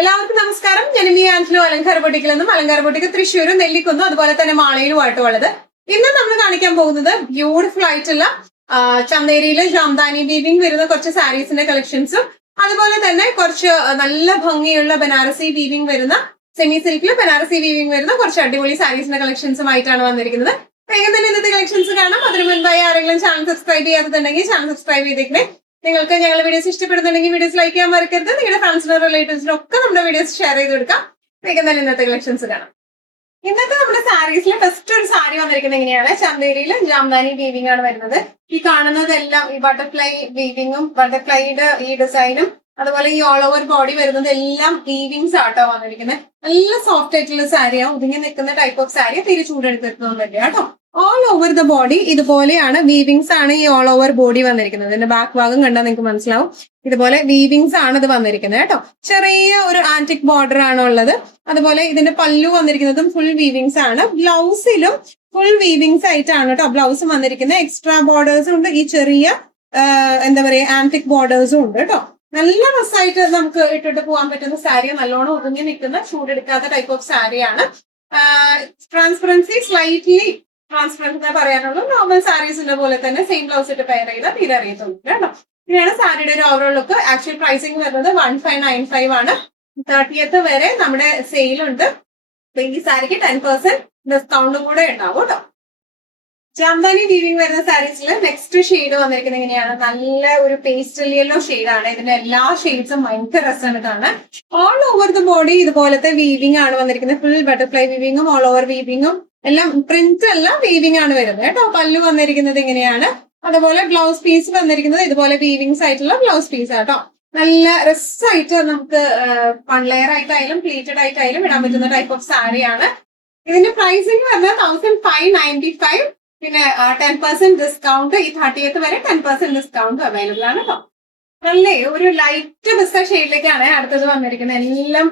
എല്ലാവർക്കും നമസ്കാരം. ഞാൻ മി ആൻസിലോ അലങ്കാര ബൊട്ടിക്കിൽ നിന്നും അലങ്കാര ബൊട്ടിക്ക് തൃശ്ശൂരും നെല്ലിക്കുന്നും അതുപോലെ തന്നെ മാളയിലുമായിട്ടുള്ളത്. ഇന്ന് നമ്മൾ കാണിക്കാൻ പോകുന്നത് ബ്യൂട്ടിഫുൾ ആയിട്ടുള്ള ചന്തേരിയിലെ ജാംദാനി വീവിംഗ് വരുന്ന കുറച്ച് സാരീസിന്റെ കളക്ഷൻസും അതുപോലെ തന്നെ കുറച്ച് നല്ല ഭംഗിയുള്ള ബനാറസി വീവിംഗ് വരുന്ന സെമി സിൽക്കിൽ ബനാറസി വീവിംഗ് വരുന്ന കുറച്ച് അടിപൊളി സാരീസിന്റെ കളക്ഷൻസുമായിട്ടാണ് വന്നിരിക്കുന്നത്. വേഗം തന്നെ ഇന്നത്തെ കളക്ഷൻസ് കാണാം. അതിന് മുൻപായി ആരെങ്കിലും ചാനൽ സബ്സ്ക്രൈബ് ചെയ്യാത്തുണ്ടെങ്കിൽ ചാനൽ സബ്സ്ക്രൈബ് ചെയ്തേക്കണേ. നിങ്ങൾക്ക് ഞങ്ങളുടെ വീഡിയോസ് ഇഷ്ടപ്പെടുന്നുണ്ടെങ്കിൽ വീഡിയോസ് ലൈക്ക് ചെയ്യാൻ മറക്കരുത്. നിങ്ങളുടെ ഫ്രണ്ട്സിനോ റിലേറ്റീവ്സിനോ ഒക്കെ നമ്മുടെ വീഡിയോസ് ഷെയർ ചെയ്ത് കൊടുക്കാം. വേഗം തന്നെ ഇന്നത്തെ കളക്ഷൻസ് കാണാം. ഇന്നത്തെ നമ്മുടെ സാരീസിൽ ഫസ്റ്റ് ഒരു സാരി വന്നിരിക്കുന്നത് എങ്ങനെയാണ്, ചന്തേരിയിൽ ജാംദാനി വീവിംഗ് ആണ് വരുന്നത്. ഈ കാണുന്നതെല്ലാം ഈ ബട്ടർഫ്ലൈ വീവിംഗും ബട്ടർഫ്ലൈയുടെ ഈ ഡിസൈനും അതുപോലെ ഈ ഓൾ ഓവർ ബോഡി വരുന്നത് എല്ലാം വീവിങ്സ് ആട്ടോ വന്നിരിക്കുന്നത്. നല്ല സോഫ്റ്റ് ആയിട്ടുള്ള സാരിയാണ്, ഒതുങ്ങി നിൽക്കുന്ന ടൈപ്പ് ഓഫ് സാരി, തിരി ചൂടെടുത്തിട്ടൊന്നുമില്ല കേട്ടോ. ഓൾ ഓവർ ദ ബോഡി ഇതുപോലെയാണ് വീവിങ്സ് ആണ് ഈ ഓൾ ഓവർ ബോഡി വന്നിരിക്കുന്നത്. ഇതിന്റെ ബാക്ക് ഭാഗം കണ്ടാൽ നിങ്ങൾക്ക് മനസ്സിലാവും. ഇതുപോലെ വീവിങ്സ് ആണ് ഇത് വന്നിരിക്കുന്നത് കേട്ടോ. ചെറിയ ഒരു ആന്റിക് ബോർഡർ ആണ് ഉള്ളത്. അതുപോലെ ഇതിന്റെ പല്ലു വന്നിരിക്കുന്നതും ഫുൾ വീവിങ്സ് ആണ്. ബ്ലൗസിലും ഫുൾ വീവിങ്സ് ആയിട്ടാണ് കേട്ടോ ബ്ലൗസ് വന്നിരിക്കുന്നത്. എക്സ്ട്രാ ബോർഡേഴ്സും ഉണ്ട്, ഈ ചെറിയ എന്താ പറയാ ആന്റിക് ബോർഡേഴ്സും ഉണ്ട് കേട്ടോ. നല്ല രസമായിട്ട് നമുക്ക് ഇട്ടിട്ട് പോകാൻ പറ്റുന്ന സാരി, നല്ലോണം ഒതുങ്ങി നിൽക്കുന്ന ചൂടെടുക്കാത്ത ടൈപ്പ് ഓഫ് സാരിയാണ്. ട്രാൻസ്പെറൻസി സ്ലൈറ്റ്ലി ട്രാൻസ്പെറൻസ് എന്ന് പറയാനുള്ളൂ. നോർമൽ സാരീസിന്റെ പോലെ തന്നെ സെയിം ബ്ലൗസ് ഇട്ട് പെയർ ചെയ്താൽ തീരെ അറിയത്തുള്ളൂ കേട്ടോ. ഇങ്ങനെയാണ് സാരിയുടെ ഒരു ഓവറോൾ ലുക്ക്. ആക്ച്വൽ പ്രൈസിങ് വരുന്നത് 1595 ആണ്. 30th വരെ നമ്മുടെ സെയിലുണ്ട്. ഈ സാരിക്ക് 10% ഡിസ്കൗണ്ടും കൂടെ ഉണ്ടാവും കേട്ടോ. ജാംദാനി വീവിംഗ് വരുന്ന സാരീസിൽ നെക്സ്റ്റ് ഷെയ്ഡ് വന്നിരിക്കുന്നത് എങ്ങനെയാണ്, നല്ല ഒരു പേസ്റ്റൽ യെല്ലോ ഷെയ്ഡാണ്. ഇതിന്റെ എല്ലാ ഷെയ്ഡ്സും ഭയങ്കര രസമാണ് കാണാൻ. ഓൾ ഓവർ ദ ബോഡി ഇതുപോലത്തെ വീവിംഗ് ആണ് വന്നിരിക്കുന്നത്. ഫുൾ ബട്ടർഫ്ലൈ വീവിംഗും ഓൾ ഓവർ വീവിംഗും എല്ലാം പ്രിന്റ് എല്ലാം വീവിംഗ് ആണ് വരുന്നത് കേട്ടോ. പല്ലു വന്നിരിക്കുന്നത് ഇങ്ങനെയാണ്. അതുപോലെ ബ്ലൗസ് പീസ് വന്നിരിക്കുന്നത് ഇതുപോലെ വീവിങ്സ് ആയിട്ടുള്ള ബ്ലൗസ് പീസ് ആട്ടോ. നല്ല രസമായിട്ട് നമുക്ക് വൺ ലെയർ ആയിട്ടായാലും പ്ലീറ്റഡ് ആയിട്ടായാലും ഇടാൻ പറ്റുന്ന ടൈപ്പ് ഓഫ് സാരിയാണ്. ഇതിന്റെ പ്രൈസിങ് വരുന്നത് 1595. പിന്നെ 10% ഡിസ്കൗണ്ട് ഈ 30th വരെ 10% ഡിസ്കൗണ്ട് അവൈലബിൾ ആണ് കേട്ടോ. നല്ല ഒരു ലൈറ്റ് പിസ്ത ഷെയ്ഡിലേക്കാണ് അടുത്തത് വന്നിരിക്കുന്നത്. എല്ലാം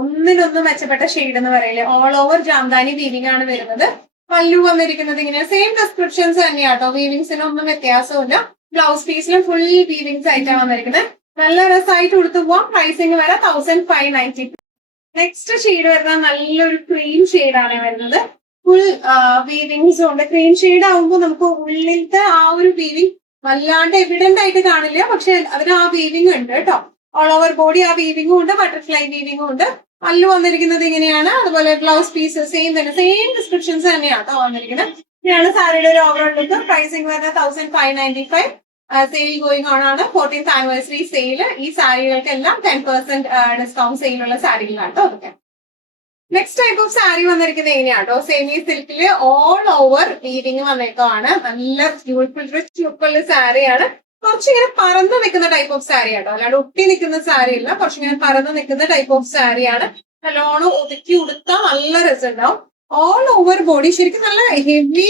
ഒന്നിനൊന്ന് മെച്ചപ്പെട്ട ഷെയ്ഡ് എന്ന് പറയില്ലേ. ഓൾ ഓവർ ജാംദാനി വീവിംഗ് ആണ് വരുന്നത്. പല്ലു വന്നിരിക്കുന്നത് ഇങ്ങനെ സെയിം ഡിസ്ക്രിപ്ഷൻസ് തന്നെയാട്ടോ, വീവിങ്സിനൊന്നും വ്യത്യാസമില്ല. ബ്ലൗസ് പീസിലും ഫുൾ വീവിങ്സ് ആയിട്ടാണ് വന്നിരിക്കുന്നത്. നല്ല രസമായിട്ട് കൊടുത്തു പോവാം. പ്രൈസിങ് വരെ 1590. നെക്സ്റ്റ് ഷെയ്ഡ് വരുന്നത് നല്ലൊരു ക്രീം ഷെയ്ഡാണ് വരുന്നത്. ഫുൾ വീവിങ്സും ഉണ്ട്. ക്രീം ഷെയ്ഡ് ആവുമ്പോൾ നമുക്ക് ഉള്ളിലത്തെ ആ ഒരു വീവിങ് വല്ലാണ്ട് എവിഡന്റ് ആയിട്ട് കാണില്ല, പക്ഷെ അതിന് ആ വീവിങ് ഉണ്ട് കേട്ടോ. ഓൾ ഓവർ ബോഡി ആ വീവിങ്ങും ഉണ്ട്, ബട്ടർഫ്ലൈ വീവിങ്ങും ഉണ്ട്. പല്ലു വന്നിരിക്കുന്നത് ഇങ്ങനെയാണ്. അതുപോലെ ബ്ലൗസ് പീസ് സെയിം തന്നെ, സെയിം ഡിസ്ക്രിപ്ഷൻസ് തന്നെയാണ് കേട്ടോ വന്നിരിക്കുന്നത്. ഇങ്ങനെയാണ് സാരിയുടെ ഒരു ഓവറോൾ ലുക്ക്. പ്രൈസിങ് വരുന്നത് 1595. സെയിൽ ഗോയിങ് ഓൺ ആണ്. 14th anniversary sale. ഈ സാരികൾക്കെല്ലാം 10% ഡിസ്കൗണ്ട് സെയിലുള്ള സാരികളാണ് കേട്ടോ അതൊക്കെ. നെക്സ്റ്റ് ടൈപ്പ് ഓഫ് സാരി വന്നിരിക്കുന്നത് എങ്ങനെയാട്ടോ, സെമി സിൽക്കില് ഓൾ ഓവർ വീവിങ് വന്നേക്കാണ്. നല്ല ബ്യൂട്ടിഫുൾ റിച്ച് ലുക്കുള്ള സാരിയാണ്. കുറച്ചിങ്ങനെ പറന്ന് നിൽക്കുന്ന ടൈപ്പ് ഓഫ് സാരി ആട്ടോ, അല്ലാണ്ട് ഒട്ടി നിൽക്കുന്ന സാരി അല്ല. കുറച്ചിങ്ങനെ പറന്ന് നിൽക്കുന്ന ടൈപ്പ് ഓഫ് സാരിയാണ്. നല്ലോണം ഒതുക്കി ഉടുത്താൽ നല്ല രസമുണ്ടാവും. ഓൾ ഓവർ ബോഡി ശരിക്കും നല്ല ഹെവി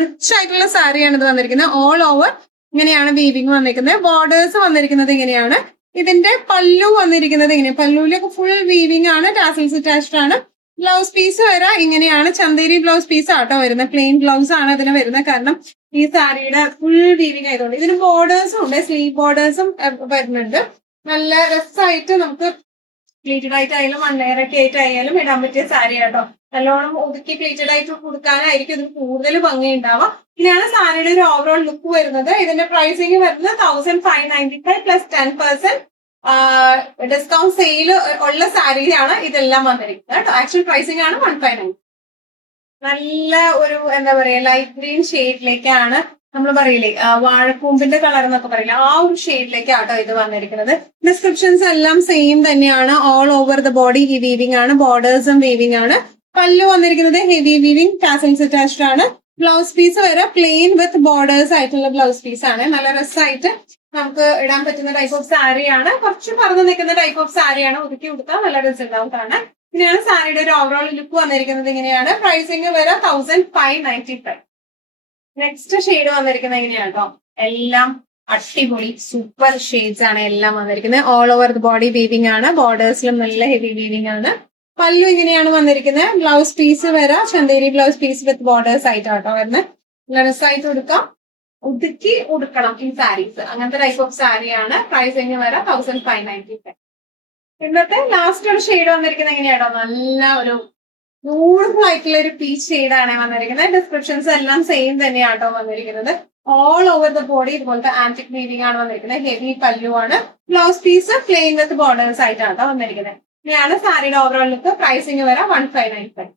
റിച്ച് ആയിട്ടുള്ള സാരിയാണ് ഇത് വന്നിരിക്കുന്നത്. ഓൾ ഓവർ ഇങ്ങനെയാണ് വീവിങ് വന്നിരിക്കുന്നത്. ബോർഡേഴ്സ് വന്നിരിക്കുന്നത് ഇങ്ങനെയാണ്. ഇതിന്റെ പല്ലു വന്നിരിക്കുന്നത് ഇങ്ങനെ, പല്ലുവിലൊക്കെ ഫുൾ വീവിങ് ആണ്, ടാസൽസ് അറ്റാച്ച്ഡ് ആണ്. ബ്ലൗസ് പീസ് വരെ ഇങ്ങനെയാണ്. ചന്തേരി ബ്ലൗസ് പീസ് ആട്ടോ വരുന്നത്. പ്ലെയിൻ ബ്ലൗസ് ആണ് ഇതിന് വരുന്നത്, കാരണം ഈ സാരിയുടെ ഫുൾ വീവിങ് ആയതുകൊണ്ട്. ഇതിന് ബോർഡേഴ്സും ഉണ്ട്, സ്ലീവ് ബോർഡേഴ്സും വരുന്നുണ്ട്. നല്ല രസമായിട്ട് നമുക്ക് പ്ലീറ്റഡ് ആയിട്ടായാലും വൺ ലെയർ ഒക്കെ ആയിട്ടായാലും ഇടാൻ പറ്റിയ സാരി ആട്ടോ. നല്ലോണം ഒതുക്കി പ്ലീറ്റഡ് ആയിട്ട് കൊടുക്കാനായിരിക്കും ഇതിന് കൂടുതൽ ഭംഗി ഉണ്ടാവുക. ഇതാണ് സാരിയുടെ ഒരു ഓവറോൾ ലുക്ക് വരുന്നത്. ഇതിന്റെ പ്രൈസിങ് വരുന്നത് 1595 പ്ലസ് 10% ഡിസ്കൗണ്ട് സെയിൽ ഉള്ള സാരിയിലാണ് ഇതെല്ലാം വന്നിരിക്കുന്നത് കേട്ടോ. ആക്ച്വൽ പ്രൈസിംഗ് ആണ് 159. നല്ല ഒരു എന്താ പറയാ ലൈറ്റ് ഗ്രീൻ ഷെയ്ഡിലേക്കാണ്, നമ്മൾ പറയില്ലേ വാഴക്കൂമ്പിന്റെ കളർ എന്നൊക്കെ പറയില്ല, ആ ഒരു ഷെയ്ഡിലേക്കാട്ടോ ഇത് വന്നിരിക്കുന്നത്. ഡിസ്ക്രിപ്ഷൻസ് എല്ലാം സെയിം തന്നെയാണ്. ഓൾ ഓവർ ദ ബോഡി ഈ വീവിംഗ് ആണ്, ബോർഡേഴ്സും വീവിംഗ് ആണ്. പല്ലു വന്നിരിക്കുന്നത് ഹെവി വീവിംഗ്, ടാസൽസ് അറ്റാച്ച്ഡ് ആണ്. ബ്ലൗസ് പീസ് വരെ പ്ലെയിൻ വിത്ത് ബോർഡേഴ്സ് ആയിട്ടുള്ള ബ്ലൗസ് പീസ് ആണ്. നല്ല രസമായിട്ട് നമുക്ക് ഇടാൻ പറ്റുന്ന ടൈപ്പ് ഓഫ് സാരിയാണ്. കുറച്ച് പറന്ന് നിൽക്കുന്ന ടൈപ്പ് ഓഫ് സാരിയാണ്. ഒതുക്കി കൊടുത്താൽ നല്ല റിസൾട്ട് കാണാൻ. ഇങ്ങനെയാണ് സാരിയുടെ ഒരു ഓവറോൾ ലുക്ക് വന്നിരിക്കുന്നത്. ഇങ്ങനെയാണ്. പ്രൈസിങ് വരെ 1595. നെക്സ്റ്റ് ഷെയ്ഡ് വന്നിരിക്കുന്നത് എങ്ങനെയാണ് കേട്ടോ. എല്ലാം അടിപൊളി സൂപ്പർ ഷെയ്ഡ്സ് ആണ് എല്ലാം വന്നിരിക്കുന്നത്. All over the body weaving ആണ്, ബോർഡേഴ്സിലും നല്ല ഹെവി വീവിംഗ് ആണ്. പല്ലു ഇങ്ങനെയാണ് വന്നിരിക്കുന്നത്. ബ്ലൗസ് പീസ് വരെ Chanderi blouse piece with borders ആയിട്ടാട്ടോ വരുന്നത്. നല്ല രസമായിട്ട് കൊടുക്കാം, ഒതുക്കി ഉടുക്കണം ഈ സാരീസ്. അങ്ങനത്തെ ടൈപ്പ് ഓഫ് സാരിയാണ്. പ്രൈസിങ് വരെ 1595. ഇന്നത്തെ ലാസ്റ്റ് ഒരു ഷെയ്ഡ് വന്നിരിക്കുന്നത് എങ്ങനെയാണോ, നല്ല ഒരു ബ്യൂട്ടിഫുൾ ആയിട്ടുള്ള ഒരു പീച്ച് ഷെയ്ഡാണ് വന്നിരിക്കുന്നത്. ഡിസ്ക്രിപ്ഷൻസ് എല്ലാം സെയിം തന്നെയാട്ടോ വന്നിരിക്കുന്നത്. ഓൾ ഓവർ ദ ബോഡി ഇതുപോലത്തെ ആന്റിക് വീവിംഗ് ആണ് വന്നിരിക്കുന്നത്. ഹെവി പല്ലുവാണ്. Blouse piece plain with borders ആയിട്ടാണ് വന്നിരിക്കുന്നത്. ഇങ്ങനെയാണ് സാരിയുടെ ഓവറോൾ ലുക്ക്. പ്രൈസിങ് വരാം 1595.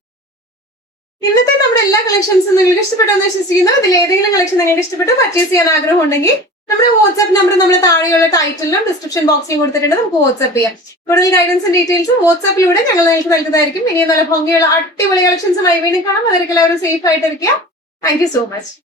ഇന്നത്തെ നമ്മുടെ എല്ലാ കളക്ഷൻസും നിങ്ങൾക്ക് ഇഷ്ടപ്പെട്ടെന്ന് വിശ്വസിക്കുന്നു. ഇതിൽ ഏതെങ്കിലും കളക്ഷൻ നിങ്ങൾക്ക് ഇഷ്ടപ്പെട്ട് പർച്ചേസ് ചെയ്യാൻ ആഗ്രഹം ഉണ്ടെങ്കിൽ നമ്മുടെ വാട്സ്ആപ്പ് നമ്പർ നമ്മൾ താഴെയുള്ള ടൈറ്റിലും ഡിസ്ക്രിപ്ഷൻ ബോക്സിലും കൊടുത്തിട്ടുണ്ട്. നമുക്ക് വാട്സ്ആപ്പ് ചെയ്യാം. കൂടുതൽ ഗൈഡൻസും ഡീറ്റെയിൽസും വാട്സ്ആപ്പിലൂടെ ഞങ്ങൾ നിങ്ങൾക്ക് നൽകുന്നതായിരിക്കും. ഇനി നല്ല ഭംഗിയുള്ള അടിപൊളി കളക്ഷൻസുമായി വീണ്ടും കാണാം. അവർക്ക് എല്ലാവരും സേഫ് ആയിട്ടിരിക്കുക. Thank you so much.